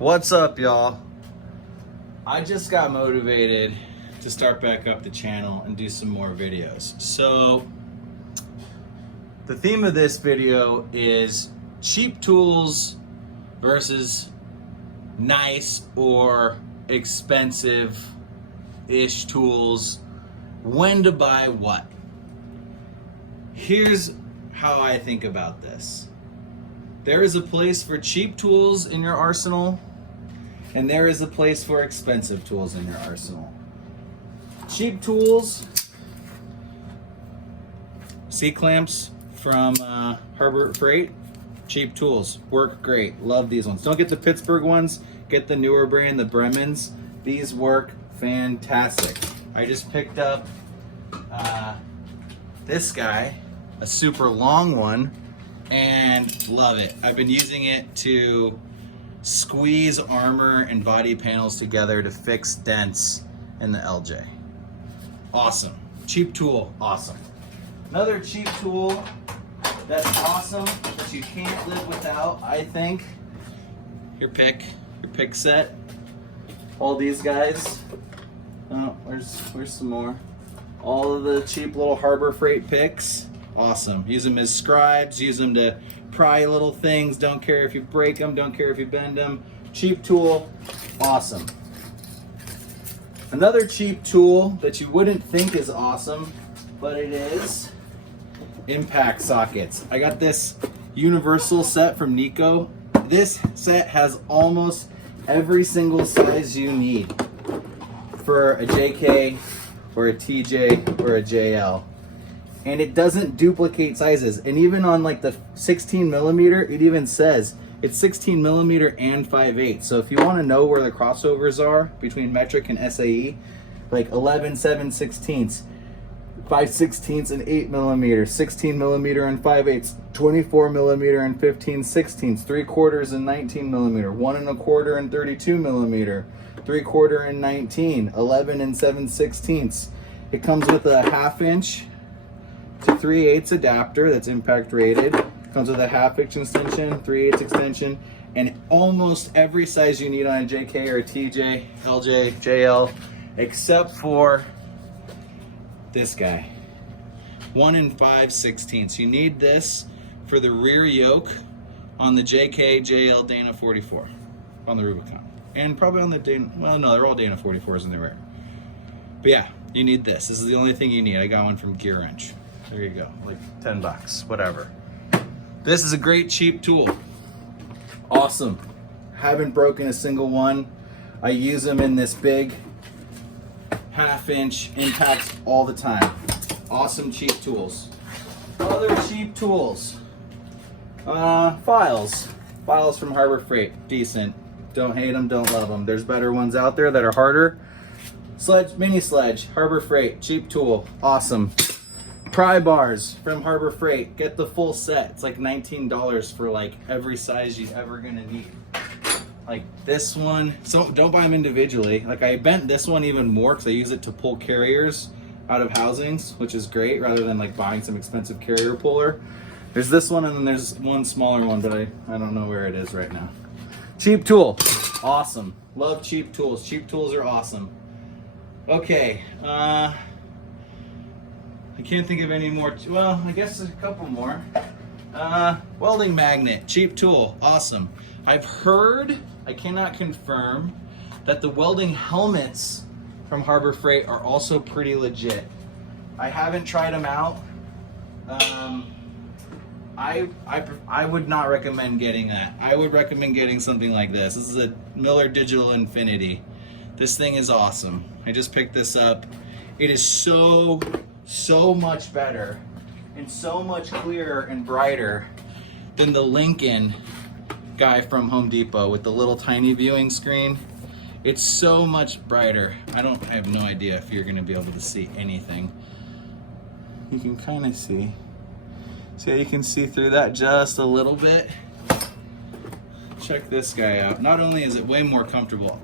What's up, y'all? I just got motivated to start back up the channel and do some more videos. So the theme of this video is cheap tools versus nice or expensive-ish tools. When to buy what. Here's how I think about this. There is a place for cheap tools in your arsenal, and there is a place for expensive tools in your arsenal. Cheap tools, C-clamps from Harbor Freight, cheap tools, work great, love these ones. Don't get the Pittsburgh ones, get the newer brand, the Bremens. These work fantastic. I just picked up this guy, a super long one, and love it. I've been using it to squeeze armor and body panels together to fix dents in the LJ. Awesome. Cheap tool, awesome. Another cheap tool that's awesome that you can't live without, I think, your pick set. All these guys. Oh, where's some more? All of the cheap little Harbor Freight picks. Awesome. Use them as scribes, use them to pry little things. Don't care if you break them, don't care if you bend them. Cheap tool, awesome. Another cheap tool that you wouldn't think is awesome, but it is, impact sockets. I got this universal set from Nico. This set has almost every single size you need for a JK or a TJ or a JL. And it doesn't duplicate sizes. And even on like the 16 millimeter, it even says it's 16 millimeter and 5/8. So if you want to know where the crossovers are between metric and SAE, like 11 7/16, 5/16 and 8 millimeter, 16 millimeter and 5/8, 24 millimeter and 15/16, 3/4 and 19 millimeter, 1 1/4 and 32 millimeter, 3/4 and 19, 11 and 7/16. It comes with a 1/2 inch to 3/8 adapter that's impact rated. Comes with a 1/2 inch extension, 3/8 extension, and almost every size you need on a JK or a TJ, LJ, JL, except for this guy. 1 5/16. You need this for the rear yoke on the JK, JL, Dana 44 on the Rubicon. And probably on the Dana, well no, they're all Dana 44s in the rear. But yeah, you need this. This is the only thing you need. I got one from Gear Wrench. There you go, like 10 bucks, whatever. This is a great cheap tool. Awesome. Haven't broken a single one. I use them in this big 1/2 inch impacts all the time. Awesome cheap tools. Other cheap tools. Files. Files from Harbor Freight, decent. Don't hate them, don't love them. There's better ones out there that are harder. Sledge, mini sledge, Harbor Freight, cheap tool, awesome. Pry bars from Harbor Freight, get the full set. It's like $19 for like every size you're ever gonna need. Like this one, so don't buy them individually. Like I bent this one even more because I use it to pull carriers out of housings, which is great rather than like buying some expensive carrier puller. There's this one and then there's one smaller one, but I don't know where it is right now. Cheap tool, awesome. Love cheap tools. Cheap tools are awesome. Okay, I can't think of any more. Well, I guess there's a couple more. Welding magnet, cheap tool, awesome. I've heard, I cannot confirm, that the welding helmets from Harbor Freight are also pretty legit. I haven't tried them out. I would not recommend getting that. I would recommend getting something like this. This is a Miller Digital Infinity. This thing is awesome. I just picked this up. It is so much better and so much clearer and brighter than the Lincoln guy from Home Depot with the little tiny viewing screen. It's so much brighter. I have no idea if you're gonna be able to see anything. You can kind of see. See how you can see through that just a little bit? Check this guy out. Not only is it way more comfortable,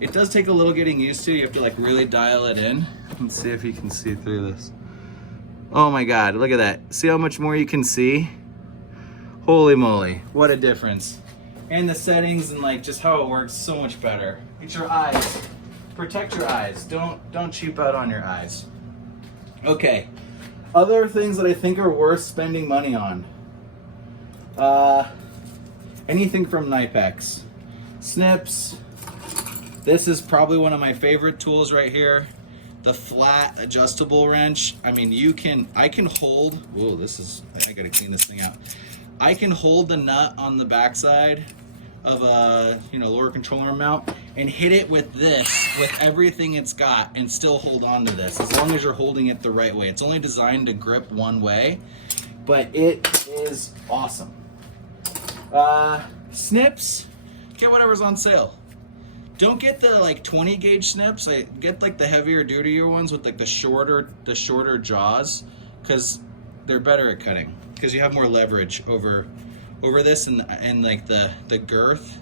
it does take a little getting used to. You have to like really dial it in. Let's see if you can see through this. Oh my God, look at that. See how much more you can see? Holy moly, what a difference. And the settings and like just how it works so much better. It's your eyes. Protect your eyes. Don't cheap out on your eyes. Okay. Other things that I think are worth spending money on. Anything from Knipex. Snips. This is probably one of my favorite tools right here. The flat adjustable wrench. I mean, I can hold, whoa, I gotta clean this thing out. I can hold the nut on the backside of a lower controller mount and hit it with this, with everything it's got, and still hold on to this, as long as you're holding it the right way. It's only designed to grip one way, but it is awesome. Snips, get whatever's on sale. Don't get the like 20 gauge snips. Get like the heavier duty ones with like the shorter jaws, because they're better at cutting, because you have more leverage over this, and like the girth,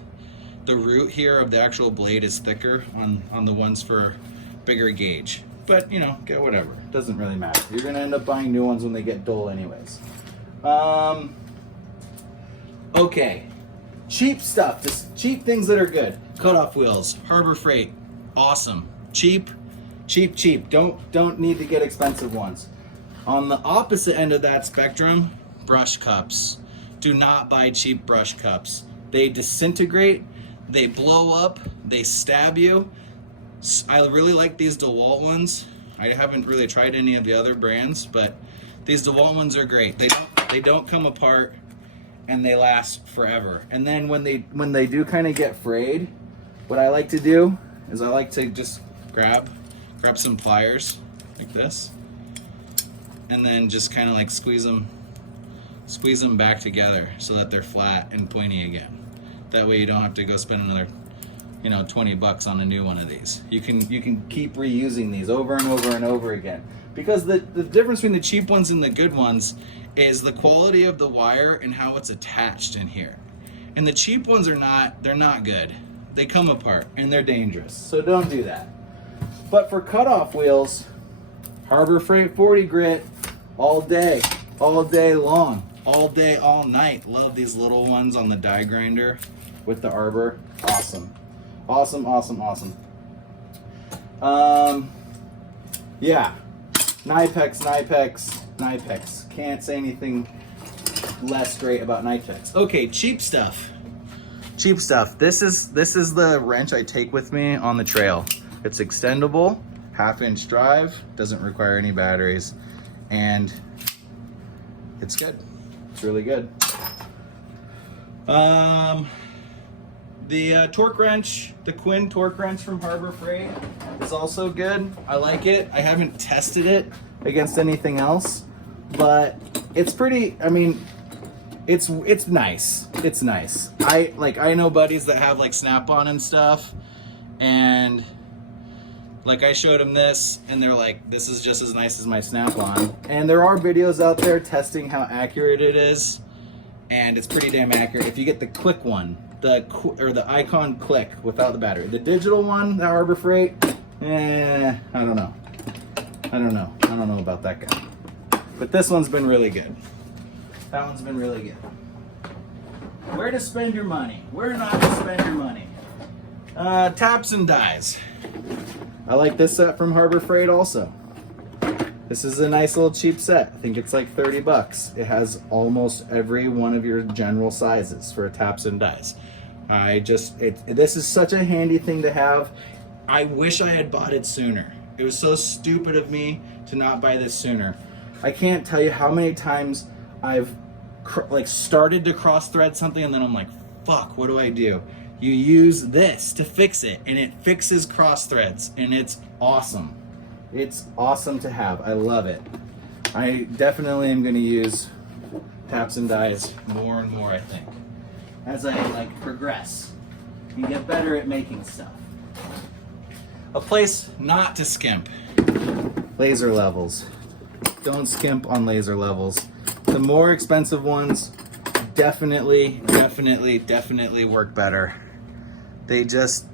the root here of the actual blade is thicker on the ones for bigger gauge. But get whatever, doesn't really matter. You're gonna end up buying new ones when they get dull anyways. Okay, cheap stuff, just cheap things that are good. Cutoff wheels, Harbor Freight, awesome. Cheap. Don't need to get expensive ones. On the opposite end of that spectrum, brush cups. Do not buy cheap brush cups. They disintegrate, they blow up, they stab you. I really like these DeWalt ones. I haven't really tried any of the other brands, but these DeWalt ones are great. They don't come apart, and they last forever. And then when they do kind of get frayed, what I like to do is I like to just grab some pliers like this, and then just kind of like squeeze them back together so that they're flat and pointy again. That way you don't have to go spend another 20 bucks on a new one of these. You can keep reusing these over and over and over again, because the difference between the cheap ones and the good ones is the quality of the wire and how it's attached in here. And the cheap ones they're not good. They come apart and they're dangerous, so don't do that. But for cutoff wheels, Harbor Freight 40 grit all day long, all day, all night. Love these little ones on the die grinder with the arbor. Awesome. Yeah, Knipex. Can't say anything less great about Knipex. Okay, cheap stuff. This is the wrench I take with me on the trail. It's extendable, 1/2-inch drive, doesn't require any batteries, and it's good. It's really good. The torque wrench, the Quinn torque wrench from Harbor Freight is also good. I like it. I haven't tested it against anything else, but it's pretty, it's nice. It's nice. I know buddies that have like Snap-on and stuff, and like I showed them this and they're like, this is just as nice as my Snap-on. And there are videos out there testing how accurate it is, and it's pretty damn accurate if you get the click one, the icon click without the battery. The digital one, the Harbor Freight, I don't know. I don't know about that guy. But this one's been really good. That one's been really good. Where to spend your money? Where not to spend your money? Taps and dies. I like this set from Harbor Freight also. This is a nice little cheap set. I think it's like 30 bucks. It has almost every one of your general sizes for taps and dies. This is such a handy thing to have. I wish I had bought it sooner. It was so stupid of me to not buy this sooner. I can't tell you how many times I've started to cross thread something and then I'm like, fuck, what do I do? You use this to fix it, and it fixes cross threads, and it's awesome. It's awesome to have. I love it. I definitely am going to use taps and dies more and more, I think, as I progress and get better at making stuff. A place not to skimp. Laser levels. Don't skimp on laser levels. The more expensive ones definitely work better. They just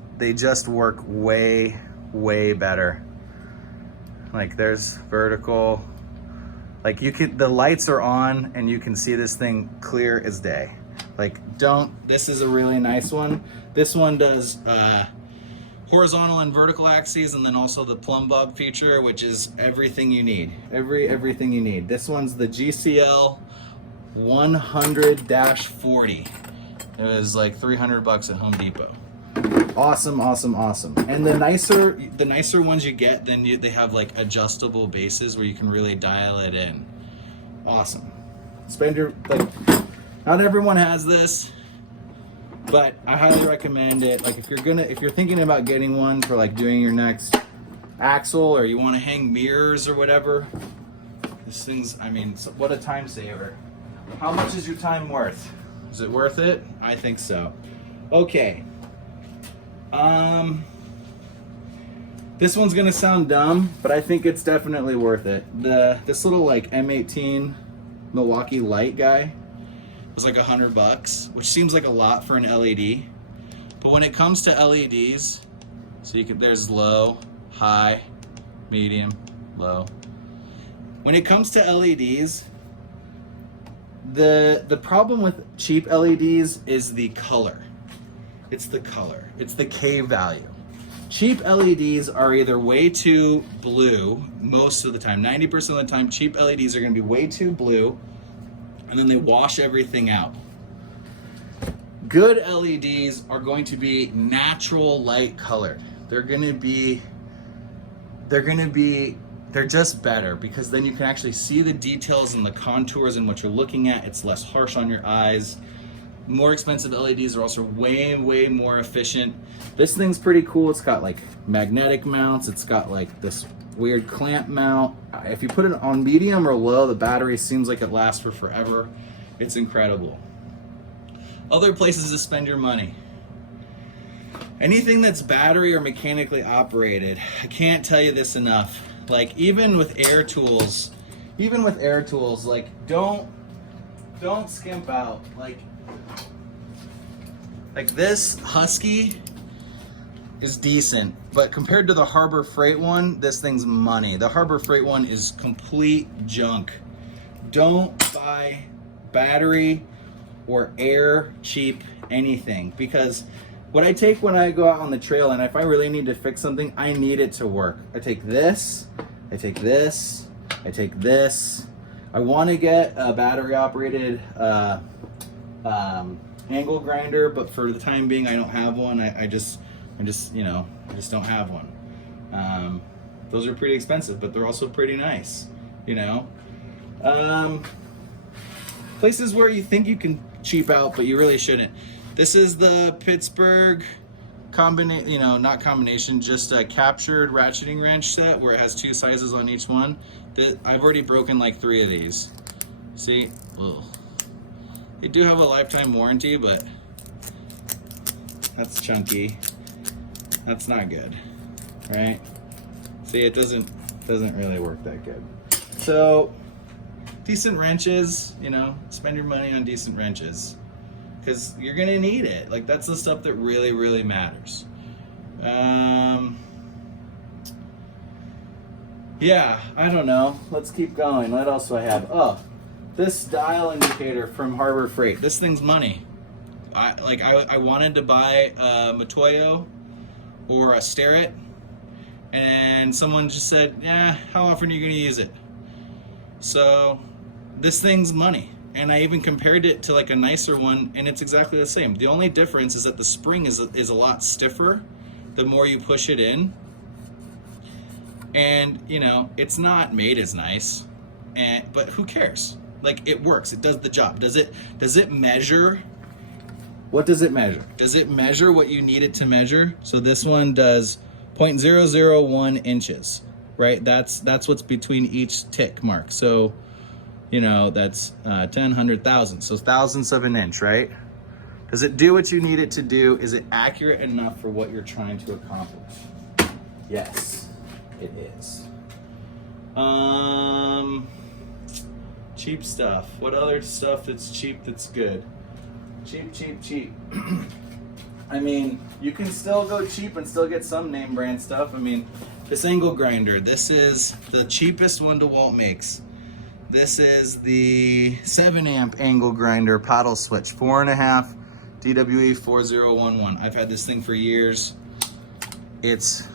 work way better. Like there's vertical, like the lights are on and you can see this thing clear as day. This is a really nice one. This one does horizontal and vertical axes, and then also the plumb bob feature, which is everything you need. Everything you need. This one's the GCL 100-40. It was like 300 bucks at Home Depot. Awesome. And the nicer ones you get, then they have like adjustable bases where you can really dial it in. Awesome. Not everyone has this, but I highly recommend it. Like if you're thinking about getting one for like doing your next axle, or you want to hang mirrors or whatever, this thing's, I mean, what a time saver. How much is your time worth? Is it worth it? I think so. Okay. This one's gonna sound dumb, but I think it's definitely worth it. This little like M18 Milwaukee light guy was like $100, which seems like a lot for an LED. But when it comes to LEDs, so there's low, high, medium, low. When it comes to LEDs, the problem with cheap LEDs is the color. It's the color. It's the K value. Cheap LEDs are either way too blue most of the time. 90% of the time, cheap LEDs are going to be way too blue, and then they wash everything out. Good LEDs are going to be natural light colored. They're just better, because then you can actually see the details and the contours and what you're looking at. It's less harsh on your eyes. More expensive LEDs are also way more efficient. This thing's pretty cool. It's got like magnetic mounts. It's got like this weird clamp mount. If you put it on medium or low, the battery seems like it lasts for forever. It's incredible. Other places to spend your money. Anything that's battery or mechanically operated. I can't tell you this enough. Like even with air tools, like don't skimp out. Like this Husky is decent, but compared to the Harbor Freight one, this thing's money. The Harbor Freight one is complete junk. Don't buy battery or air cheap anything, because what I take when I go out on the trail, and if I really need to fix something, I need it to work. I take this, I take this, I take this. I want to get a battery operated angle grinder, but for the time being I don't have one. I just don't have one. Those are pretty expensive, but they're also pretty nice, places where you think you can cheap out, but you really shouldn't. This is the Pittsburgh not combination, just a captured ratcheting wrench set where it has 2 sizes on each one. I've already broken like 3 of these. See? Ugh. They do have a lifetime warranty, but that's chunky. That's not good, right? See, it doesn't really work that good. So, decent wrenches, spend your money on decent wrenches, because you're gonna need it. Like, that's the stuff that really matters. Yeah, I don't know. Let's keep going. What else do I have? Oh, this dial indicator from Harbor Freight. This thing's money. I wanted to buy a Matoyo or a Starrett, and someone just said, yeah, how often are you gonna use it? So this thing's money. And I even compared it to like a nicer one, and it's exactly the same. The only difference is that the spring is a lot stiffer the more you push it in. And it's not made as nice, but who cares? Like, it works. It does the job. Does it measure? What does it measure? Does it measure what you need it to measure? So this one does 0.001 inches, right? That's what's between each tick mark. So, that's 10, 100, 1,000. So thousandths of an inch, right? Does it do what you need it to do? Is it accurate enough for what you're trying to accomplish? Yes, it is. Cheap stuff. What other stuff that's cheap that's good? Cheap. I mean, you can still go cheap and still get some name brand stuff. I mean, this angle grinder, this is the cheapest one DeWalt makes. This is the 7 amp angle grinder paddle switch, 4.5 DWE 4011. I've had this thing for years. It's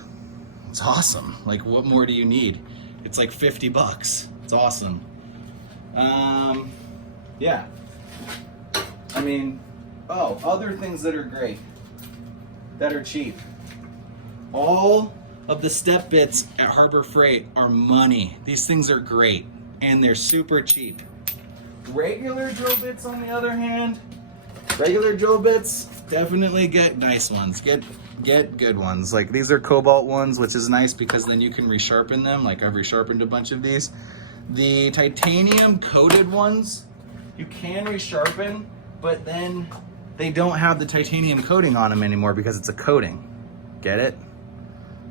awesome. Like, what more do you need? It's like 50 bucks. It's awesome. Yeah. I mean, oh, other things that are great, that are cheap. All of the step bits at Harbor Freight are money. These things are great, and they're super cheap. Regular drill bits, on the other hand, regular drill bits, definitely get nice ones. Get good ones. Like, these are cobalt ones, which is nice because then you can resharpen them. Like, I've resharpened a bunch of these. The titanium coated ones, you can resharpen, but then they don't have the titanium coating on them anymore because it's a coating. Get it?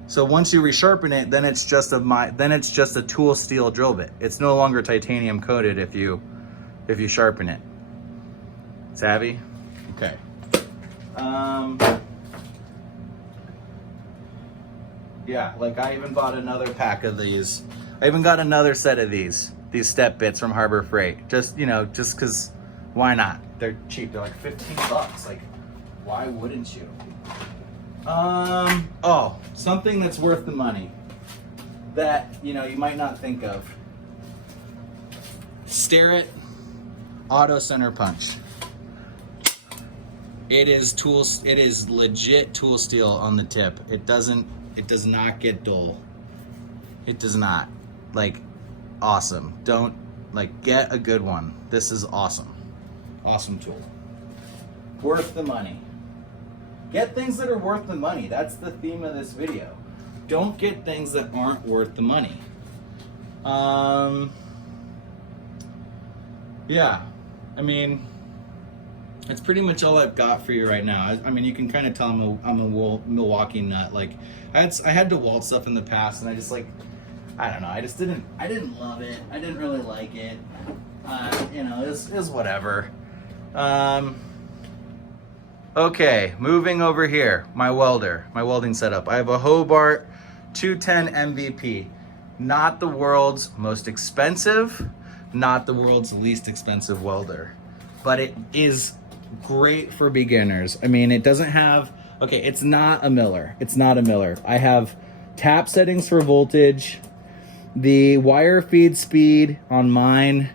So once you resharpen it, then it's just a tool steel drill bit. It's no longer titanium coated if you sharpen it. Savvy? Okay. Yeah, like I even bought another pack of these. I even got another set of these step bits from Harbor Freight. Just, you know, just cause why not? They're cheap. They're like 15 bucks. Like, why wouldn't you? Oh, something that's worth the money that, you know, you might not think of. Starrett Auto Center Punch. It is legit tool steel on the tip. It does not get dull. It does not. Like, awesome. Don't, like, get a good one. This is awesome. Awesome tool. Worth the money. Get things that are worth the money. That's the theme of this video. Don't get things that aren't worth the money. Yeah, I mean, that's pretty much all I've got for you right now. I mean, you can kind of tell I'm a Milwaukee nut. Like, I had DeWalt stuff in the past, and I just, like, I don't know. I didn't love it. I didn't really like it. You know, it was whatever. Okay, moving over here, my welding setup. I have a Hobart 210 MVP. Not the world's most expensive, not the world's least expensive welder, but it is great for beginners. I mean, it doesn't have, okay, it's not a Miller. It's not a Miller. I have tap settings for voltage. The wire feed speed on mine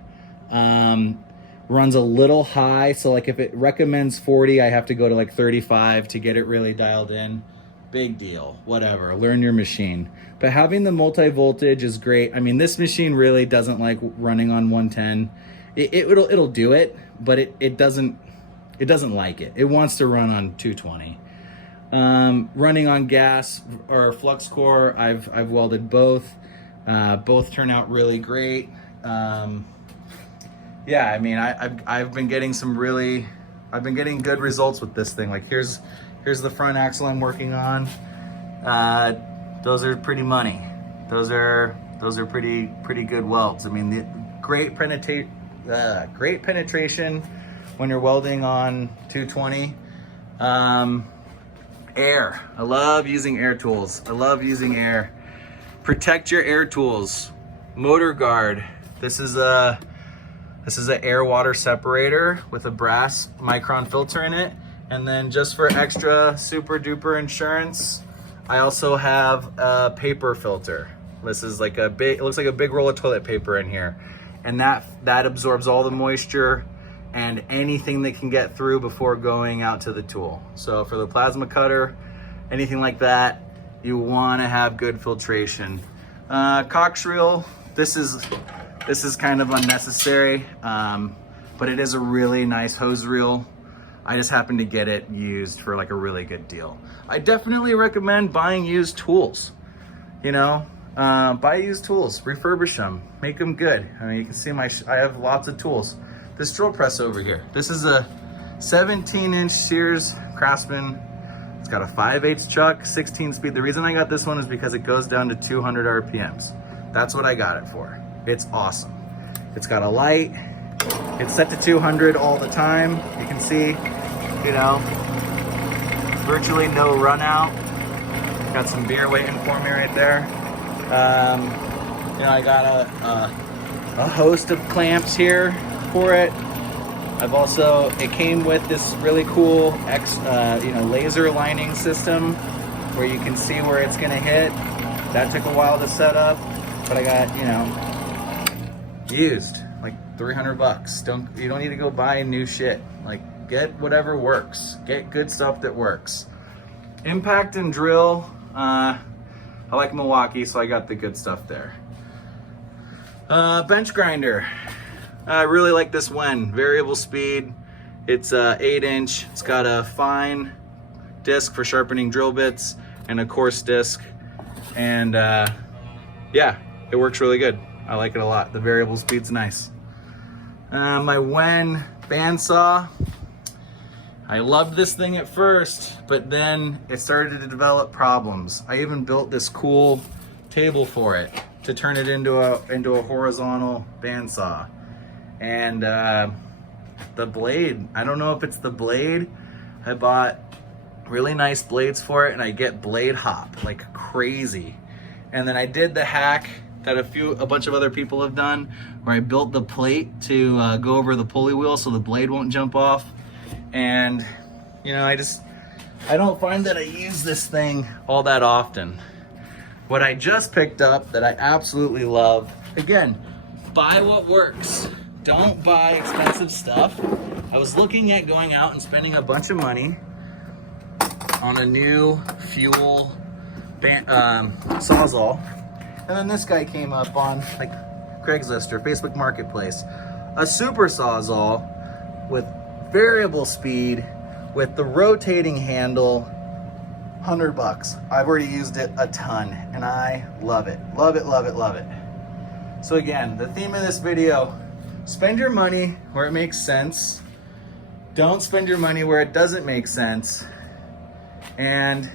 runs a little high, so like if it recommends 40, I have to go to like 35 to get it really dialed in. Big deal, whatever, learn your machine. But having the multi-voltage is great. I mean, this machine really doesn't like running on 110. It'll do it, but it doesn't like it. It wants to run on 220. Running on gas or flux core, I've welded both. Both turn out really great. Yeah, I mean, I've been getting good results with this thing. Like, here's the front axle I'm working on. Those are pretty money. Those are pretty good welds. I mean, the great penetration when you're welding on 220. Air. I love using air tools. I love using air. Protect your air tools. Motor guard. This is an air water separator with a brass micron filter in it. And then just for extra super duper insurance, I also have a paper filter. This is like it looks like a big roll of toilet paper in here. And that absorbs all the moisture and anything that can get through before going out to the tool. So for the plasma cutter, anything like that, you want to have good filtration. Cox reel, this is kind of unnecessary, but it is a really nice hose reel. I just happened to get it used for like a really good deal. I definitely recommend buying used tools. You know, buy used tools, refurbish them, make them good. I mean, you can see I have lots of tools. This drill press over here, this is a 17-inch Sears Craftsman. It's got a 5/8 chuck, 16 speed. The reason I got this one is because it goes down to 200 RPMs. That's what I got it for. It's awesome. It's got a light. It's set to 200 all the time. You can see, you know, virtually no run out. Got some beer waiting for me right there. You know, I got a host of clamps here for it. It came with this really cool laser lining system where you can see where it's gonna hit. That took a while to set up, but I got, used, like 300 bucks. You don't need to go buy new shit. Like, get whatever works. Get good stuff that works. Impact and drill, I like Milwaukee, so I got the good stuff there. Bench grinder. I really like this one. Variable speed. It's 8-inch. It's got a fine disc for sharpening drill bits and a coarse disc. And yeah, it works really good. I like it a lot. The variable speed's nice. My Wen bandsaw. I loved this thing at first, but then it started to develop problems. I even built this cool table for it to turn it into a horizontal bandsaw. And the blade, I don't know if it's the blade. I bought really nice blades for it, and I get blade hop like crazy. And then I did the hack that a bunch of other people have done, where I built the plate to go over the pulley wheel so the blade won't jump off. And I don't find that I use this thing all that often. What I just picked up that I absolutely love, again, buy what works. Don't buy expensive stuff. I was looking at going out and spending a bunch of money on a new fuel sawzall, and then this guy came up on like Craigslist or Facebook Marketplace, a super sawzall with variable speed with the rotating handle, 100 bucks. I've already used it a ton and I love it. Love it, love it, love it. So again, the theme of this video, spend your money where it makes sense. Don't spend your money where it doesn't make sense. And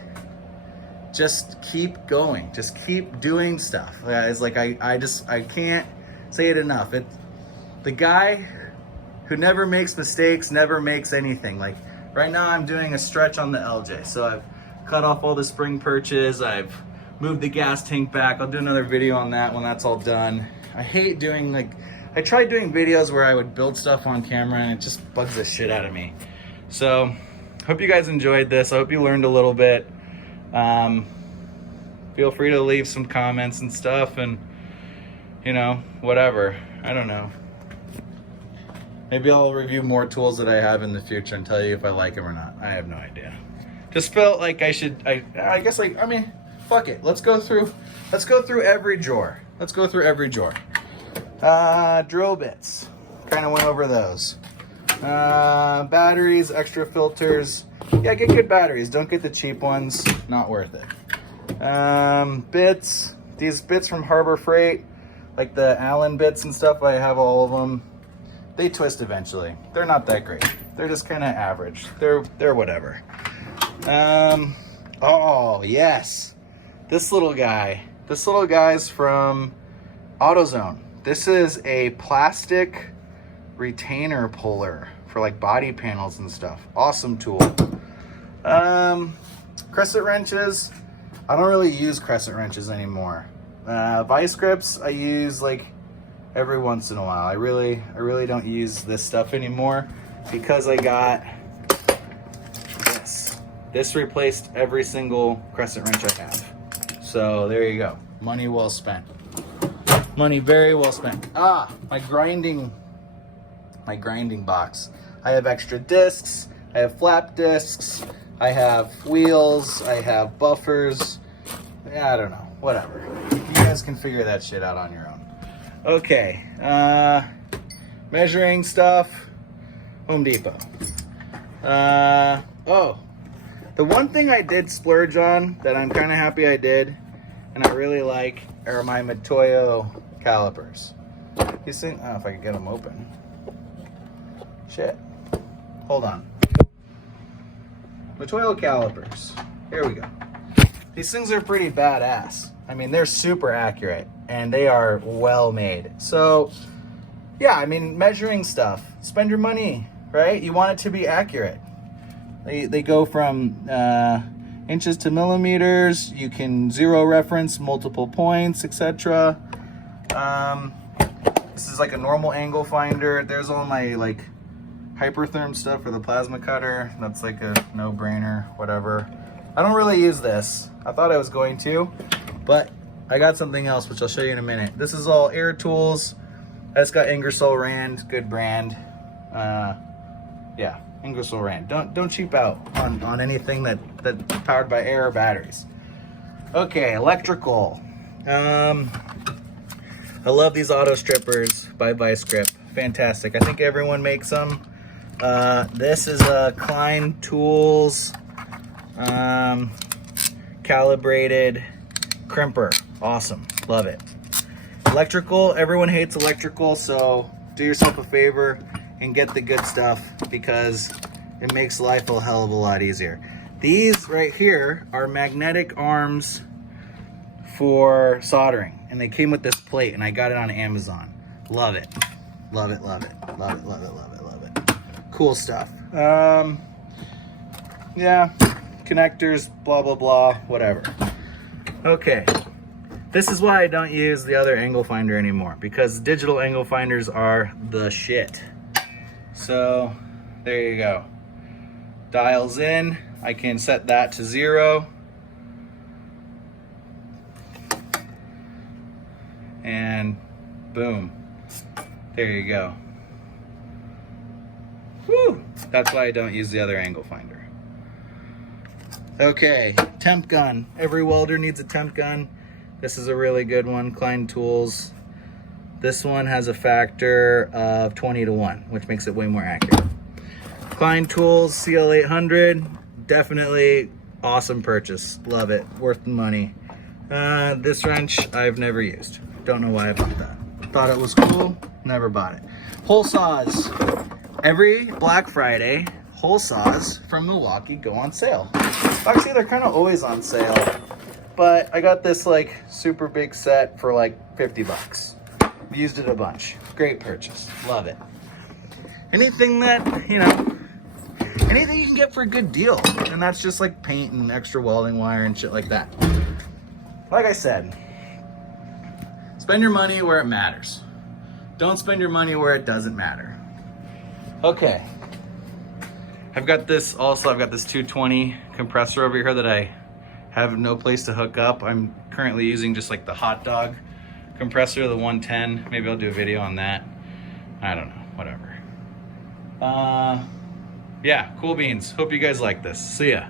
just keep going. Just keep doing stuff. It's like I can't say it enough. The guy who never makes mistakes never makes anything. Like right now I'm doing a stretch on the LJ. So I've cut off all the spring perches. I've moved the gas tank back. I'll do another video on that when that's all done. I hate doing I tried doing videos where I would build stuff on camera and it just bugs the shit out of me. So, hope you guys enjoyed this. I hope you learned a little bit. Feel free to leave some comments and stuff and, whatever. I don't know. Maybe I'll review more tools that I have in the future and tell you if I like them or not. I have no idea. Just felt like I should, I guess fuck it. Let's go through every drawer. Drill bits, kind of went over those. Batteries, extra filters. Yeah, get good batteries. Don't get the cheap ones. Not worth it. Bits. These bits from Harbor Freight, like the Allen bits and stuff, I have all of them. They twist eventually. They're not that great. They're just kind of average. They're whatever. Oh, yes. This little guy's from AutoZone. This is a plastic retainer puller for like body panels and stuff. Awesome tool. Crescent wrenches. I don't really use crescent wrenches anymore. Vice grips I use like every once in a while. I really don't use this stuff anymore because I got this. This replaced every single crescent wrench I have. So there you go. Money well spent. Money very well spent. My grinding box. I have extra discs. I have flap discs. I have wheels. I have buffers. I don't know. Whatever. You guys can figure that shit out on your own. Okay. Measuring stuff. Home Depot. The one thing I did splurge on that I'm kind of happy I did, and I really like, are my Matoyo calipers. These things, I don't know if I can get them open. Shit. Hold on. Matoyo calipers. Here we go. These things are pretty badass. I mean, they're super accurate and they are well made. So, yeah, I mean, measuring stuff. Spend your money, right? You want it to be accurate. They go from inches to millimeters. You can zero reference multiple points, etc. This is like a normal angle finder. There's all my like hypertherm stuff for the plasma cutter. That's like a no-brainer, whatever. I don't really use this. I thought I was going to, but I got something else, which I'll show you in a minute. This is all air tools. I just got Ingersoll Rand, good brand. Yeah, Ingersoll Rand. Don't cheap out on anything that's powered by air or batteries. Okay, electrical. I love these auto strippers by Vice Grip. Fantastic. I think everyone makes them. This is a Klein Tools calibrated crimper. Awesome. Love it. Electrical. Everyone hates electrical, so do yourself a favor and get the good stuff because it makes life a hell of a lot easier. These right here are magnetic arms for soldering, and they came with this plate, and I got it on Amazon. Love it. Love it, love it, love it, love it, love it, love it. Cool stuff. Yeah, connectors, blah, blah, blah, whatever. Okay, this is why I don't use the other angle finder anymore, because digital angle finders are the shit. So, there you go. Dials in, I can set that to 0. And boom, there you go. Whew, that's why I don't use the other angle finder. Okay, temp gun. Every welder needs a temp gun. This is a really good one, Klein Tools. This one has a factor of 20:1, which makes it way more accurate. Klein Tools CL800, definitely awesome purchase. Love it, worth the money. This wrench I've never used. Don't know why I bought that. Thought it was cool, never bought it. Hole saws. Every Black Friday, hole saws from Milwaukee go on sale. Actually, they're kind of always on sale, but I got this like super big set for like 50 bucks. Used it a bunch. Great purchase. Love it. Anything that, you know, anything you can get for a good deal. And that's just like paint and extra welding wire and shit like that. Like I said, spend your money where it matters. Don't spend your money where it doesn't matter. Okay. I've got this 220 compressor over here that I have no place to hook up. I'm currently using just like the hot dog compressor, the 110. Maybe I'll do a video on that. I don't know, whatever. Yeah, cool beans. Hope you guys like this. See ya.